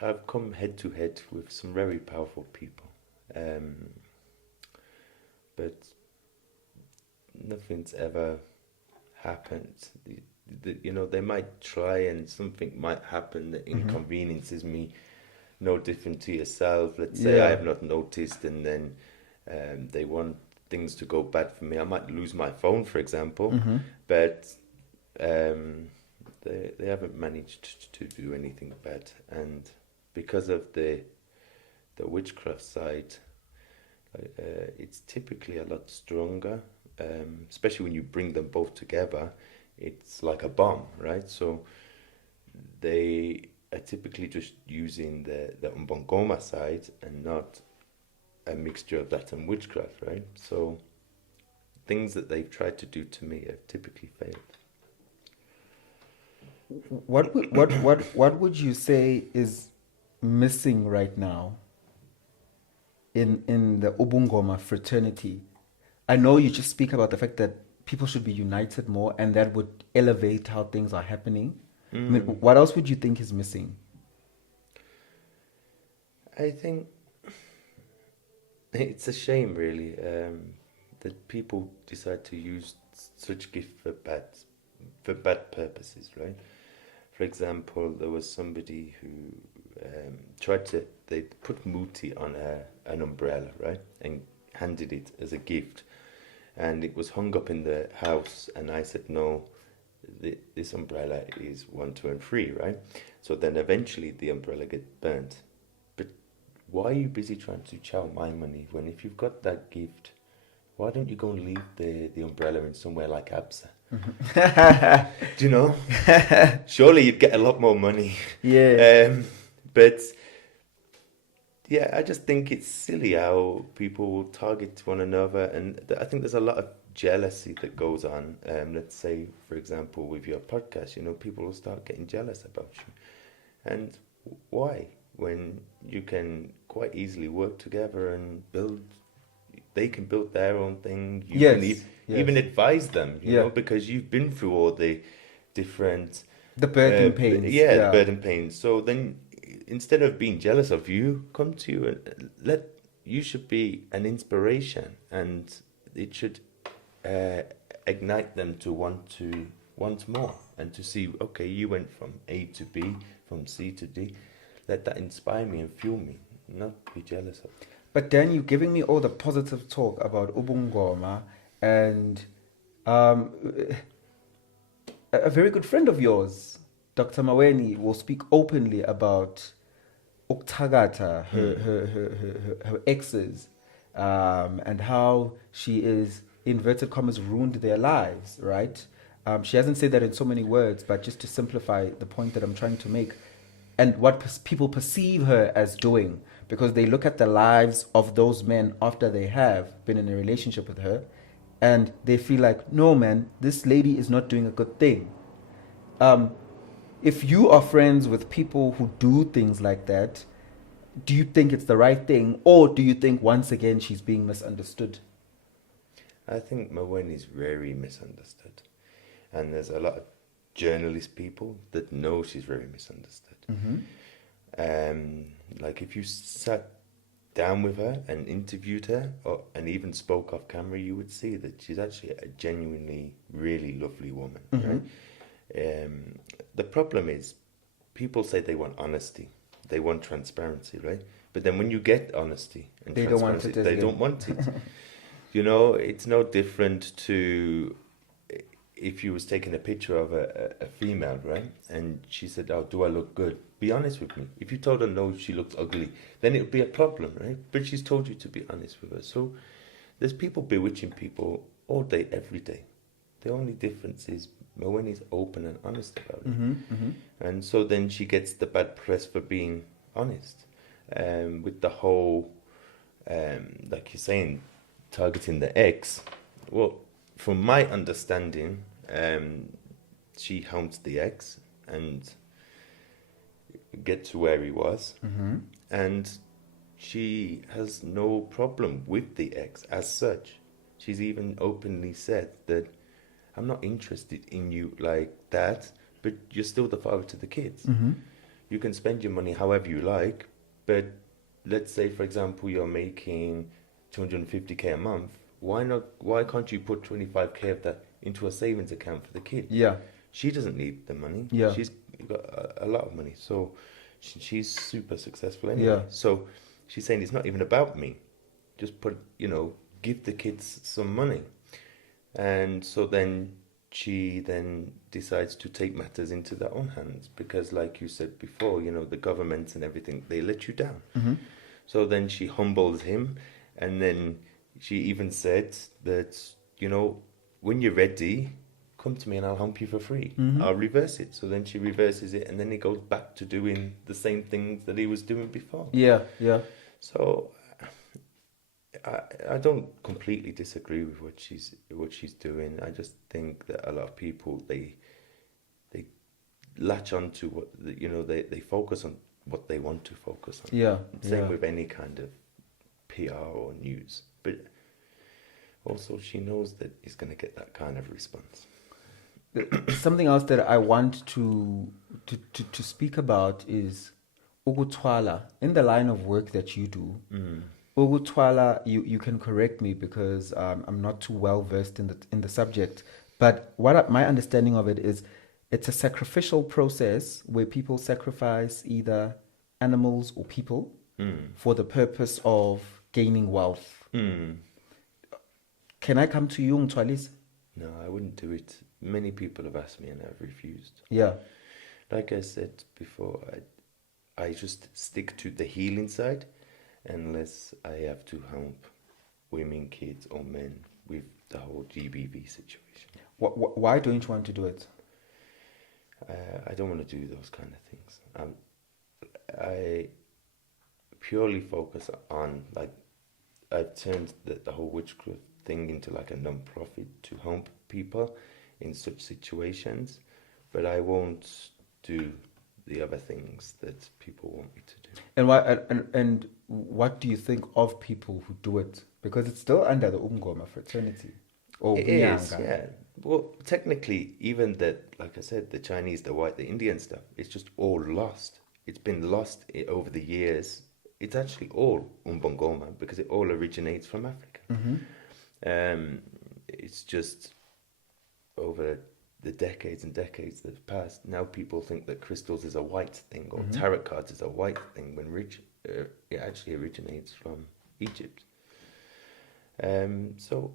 I've come head to head with some very powerful people, but nothing's ever happened. They might try, and something might happen that inconveniences me. No different to yourself. Let's say I have not noticed, and then they want things to go bad for me. I might lose my phone, for example, but they haven't managed to do anything bad. And because of the witchcraft side, it's typically a lot stronger, especially when you bring them both together. It's like a bomb, right? So they are typically just using the Sangoma side and not a mixture of that and witchcraft, right? So things that they've tried to do to me have typically failed. What would you say is missing right now in the Ubungoma fraternity? I know you just speak about the fact that people should be united more, and that would elevate how things are happening. I mean, what else would you think is missing? I think it's a shame, really, that people decide to use such gift for bad purposes, right? For example, there was somebody who they put muti on an umbrella, right, and handed it as a gift, and it was hung up in the house, and I said, no, this umbrella is 1, 2, and 3, right? So then eventually the umbrella gets burnt. But why are you busy trying to chow my money when if you've got that gift, why don't you go and leave the umbrella in somewhere like Absa? Do you know? Surely you'd get a lot more money. Yeah. But yeah, I just think it's silly how people will target one another, and I think there's a lot of jealousy that goes on. Let's say, for example, with your podcast, people will start getting jealous about you. And why? When you can quite easily work together and they can build their own thing. You can even advise them, you know, because you've been through all the different... The birth and pains. The birth and pains. So then, instead of being jealous of you, come to you and you should be an inspiration, and it should ignite them to want more, and to see, okay, you went from A to B, from C to D. Let that inspire me and fuel me, not be jealous of it. But then you're giving me all the positive talk about Ubungoma, and a very good friend of yours, Dr. Maweni, will speak openly about Uktagata, her exes, and how she is, inverted commas, ruined their lives, right? She hasn't said that in so many words, but just to simplify the point that I'm trying to make, and what people perceive her as doing, because they look at the lives of those men after they have been in a relationship with her, and they feel like, no, man, this lady is not doing a good thing. If you are friends with people who do things like that, do you think it's the right thing, or do you think once again she's being misunderstood? I think Maweni is very misunderstood, and there's a lot of journalist people that know she's very misunderstood. Like if you sat down with her and interviewed her, and even spoke off camera, you would see that she's actually a genuinely really lovely woman, right? The problem is, people say they want honesty, they want transparency, right? But then when you get honesty and transparency, they don't want it. It's no different to if you was taking a picture of a female, right? And she said, oh, do I look good? Be honest with me. If you told her no, she looks ugly, then it would be a problem, right? But she's told you to be honest with her. So there's people bewitching people all day, every day. The only difference is Maweni's open and honest about it. And so then she gets the bad press for being honest. With the whole, like you're saying, targeting the ex. Well, from my understanding, she haunts the ex and get to where he was. And she has no problem with the ex as such. She's even openly said that, I'm not interested in you like that, but you're still the father to the kids. you can spend your money however you like, but let's say, for example, you're making 250k a month. Why can't you put 25k of that into a savings account for the kid? Yeah. She doesn't need the money. Yeah. She's got a lot of money. So she's super successful anyway. Yeah. So she's saying it's not even about me. Just give the kids some money. And so then she then decides to take matters into their own hands because, like you said before, the governments and everything, they let you down. Mm-hmm. So then she humbles him, and then she even said that, when you're ready, come to me and I'll hump you for free. Mm-hmm. I'll reverse it. So then she reverses it, and then he goes back to doing the same things that he was doing before. Yeah, yeah. So I don't completely disagree with what she's doing. I just think that a lot of people they latch on to what they focus on what they want to focus on. Yeah. Same with any kind of PR or news, but also she knows that he's going to get that kind of response. Something else that I want to speak about is ngokucwaswa. In the line of work that you do, ngokucwaswa, you can correct me because I'm not too well versed in the subject. But my understanding of it is, it's a sacrificial process where people sacrifice either animals or people for the purpose of gaining wealth. Can I come to you, Ngcwalise? No, I wouldn't do it. Many people have asked me and I've refused. Yeah. Like I said before, I just stick to the healing side unless I have to help women, kids or men with the whole GBV situation. Why don't you want to do it? I don't want to do those kind of things. I purely focus on, I've turned the whole witchcraft thing into like a non-profit to help people in such situations, but I won't do the other things that people want me to do. And why? And what do you think of people who do it? Because it's still under the Umgoma fraternity. Or it is, yeah. Well, technically, even like I said, the Chinese, the white, the Indian stuff, it's just all lost. It's been lost over the years. It's actually all Umbongoma because it all originates from Africa. Mm-hmm. It's just over the decades and decades that have passed. Now people think that crystals is a white thing or tarot cards is a white thing when it actually originates from Egypt. So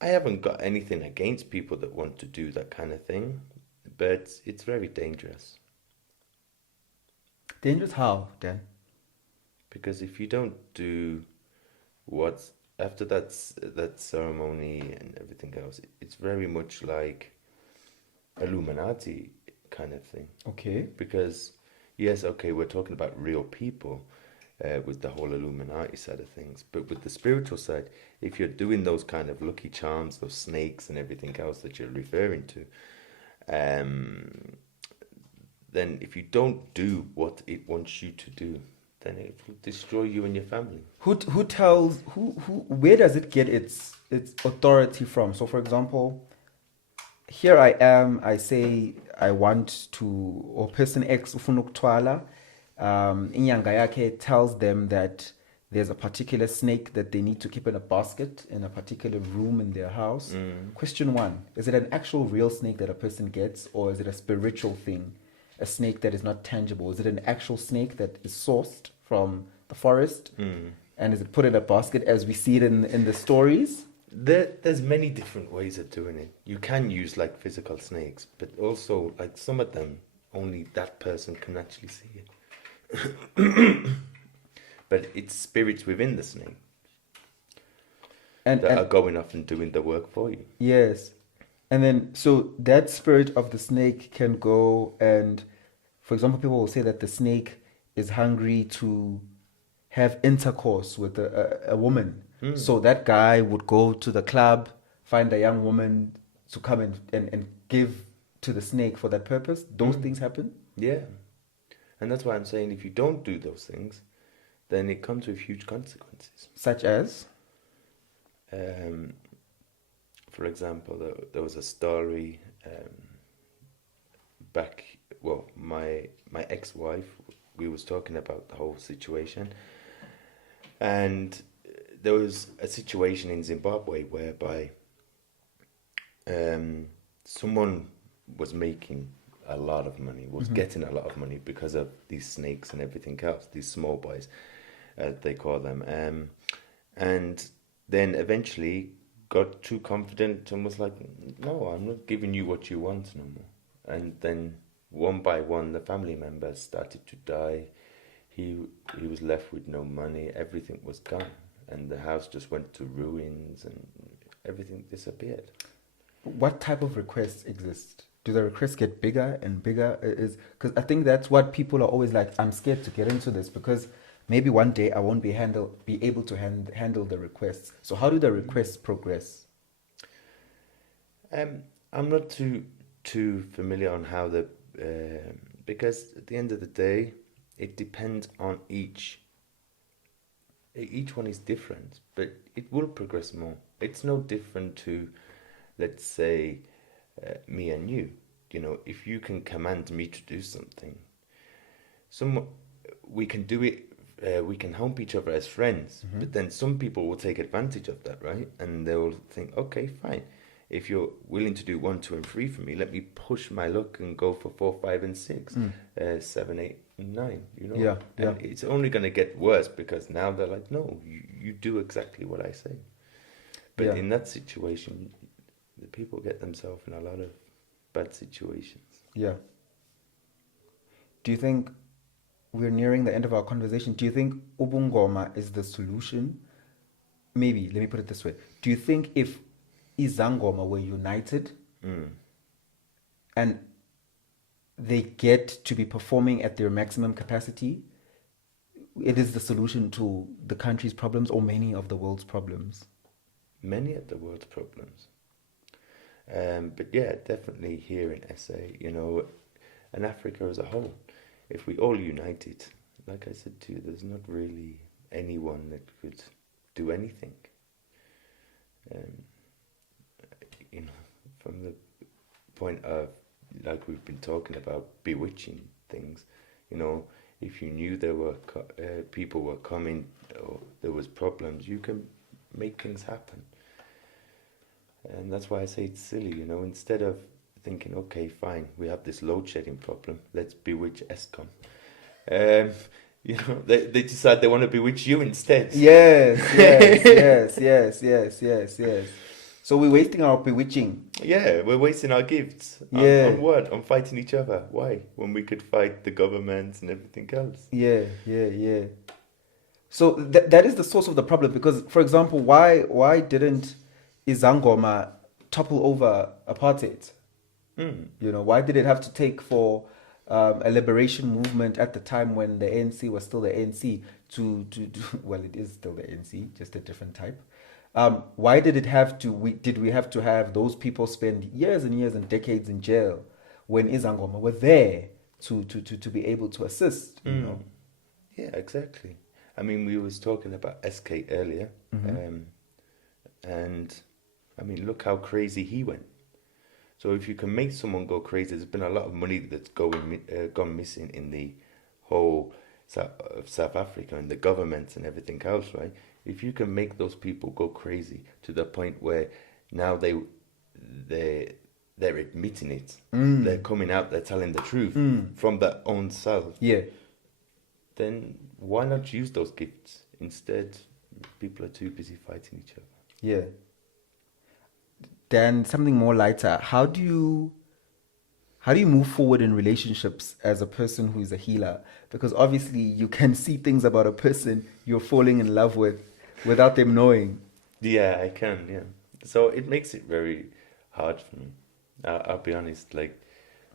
I haven't got anything against people that want to do that kind of thing, but it's very dangerous. Dangerous how, Dan? Because if you don't do what's after that ceremony and everything else, it's very much like Illuminati kind of thing. Okay. Because yes, okay, we're talking about real people with the whole Illuminati side of things, but with the spiritual side, if you're doing those kind of lucky charms, those snakes and everything else that you're referring to, then if you don't do what it wants you to do, then it will destroy you and your family. Where does it get its authority from? So for example, here I am, I say I want to, or person X ufuna ukuthwala, inyanga yakhe tells them that there's a particular snake that they need to keep in a basket in a particular room in their house. Question 1, is it an actual real snake that a person gets, or is it a spiritual thing? A snake that is not tangible? Is it an actual snake that is sourced from the forest? And is it put in a basket as we see it in the stories? There's many different ways of doing it. You can use like physical snakes, but also like some of them, only that person can actually see it. But it's spirits within the snake that are going off and doing the work for you. Yes. And then, so that spirit of the snake can go and, for example, people will say that the snake is hungry to have intercourse with a woman. So that guy would go to the club, find a young woman to come and give to the snake for that purpose. Those things happen? Yeah. And that's why I'm saying if you don't do those things, then it comes with huge consequences. Such as? For example, there was a story back well, my ex-wife, we was talking about the whole situation, and there was a situation in Zimbabwe whereby someone was making a lot of money, was getting a lot of money because of these snakes and everything else, these small boys, they call them, and then eventually got too confident and was like, no, I'm not giving you what you want no more. And then one by one, the family members started to die. He was left with no money. Everything was gone, and the house just went to ruins, and everything disappeared. What type of requests exist? Do the requests get bigger and bigger? Is because I think that's what people are always like. I'm scared to get into this because maybe one day I won't be able to handle the requests. So how do the requests progress? I'm not too familiar on how the because at the end of the day, it depends on each one is different, but it will progress more. It's no different to, let's say, me and you. You know, if you can command me to do something, we can do it. We can help each other as friends, but then some people will take advantage of that, right? And they will think, okay, fine. If you're willing to do 1, 2, and 3 for me, let me push my luck and go for 4, 5, and 6, 7, 8, and 9. You know, Yeah. And it's only going to get worse because now they're like, no, you do exactly what I say. But in that situation, the people get themselves in a lot of bad situations. Yeah. Do you think we're nearing the end of our conversation? Do you think ubungoma is the solution? Maybe, let me put it this way. Do you think if izangoma were united and they get to be performing at their maximum capacity, it is the solution to the country's problems or many of the world's problems? Many of the world's problems. But yeah, definitely here in SA, you know, and Africa as a whole, if we all united, like I said to you, there's not really anyone that could do anything. You know, from the point of, like we've been talking about, bewitching things, you know, if you knew there were people were coming or there was problems, you can make things happen. And that's why I say it's silly, you know, instead of thinking, okay, fine, we have this load shedding problem, let's bewitch ESCOM. You know, they decide they want to bewitch you instead. Yes. So we're wasting our bewitching. Yeah, we're wasting our gifts. On what? On fighting each other. Why? When we could fight the government and everything else. Yeah. So that is the source of the problem because, for example, why didn't izangoma topple over apartheid? You know, why did it have to take for a liberation movement at the time when the ANC was still the ANC to well, it is still the ANC, just a different type. Why did it have to? Did we have to have those people spend years and years and decades in jail when izangoma were there to be able to assist? You know. Yeah, exactly. I mean, we was talking about SK earlier, and I mean, look how crazy he went. So if you can make someone go crazy, there's been a lot of money that's gone missing in the whole South Africa and the governments and everything else, right? If you can make those people go crazy to the point where now they're admitting it, they're coming out, they're telling the truth from their own self. Yeah. Then why not use those gifts? Instead, people are too busy fighting each other. Yeah. Then something more lighter. How do you move forward in relationships as a person who is a healer? Because obviously you can see things about a person you're falling in love with without them knowing. Yeah, I can, yeah. So it makes it very hard for me. I'll be honest, like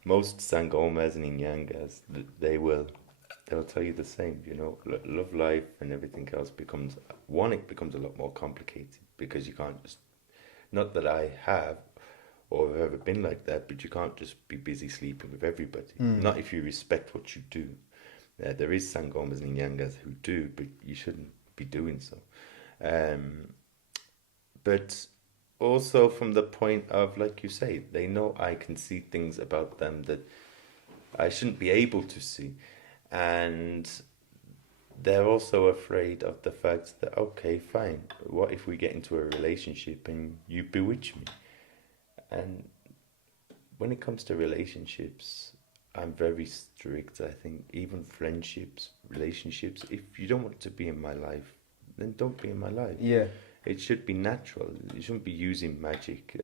most Sangomas and Inyangas, they'll tell you the same, you know. Love life and everything else becomes a lot more complicated because you can't just, not that I have or have ever been like that, but you can't just be busy sleeping with everybody. Not if you respect what you do. There is Sangomas and Nyangas who do, but you shouldn't be doing so. But also from the point of, like you say, they know I can see things about them that I shouldn't be able to see. And they're also afraid of the fact that, okay, fine, what if we get into a relationship and you bewitch me? And when it comes to relationships, I'm very strict. I think even friendships, relationships, if you don't want to be in my life, then don't be in my life. Yeah. It should be natural. You shouldn't be using magic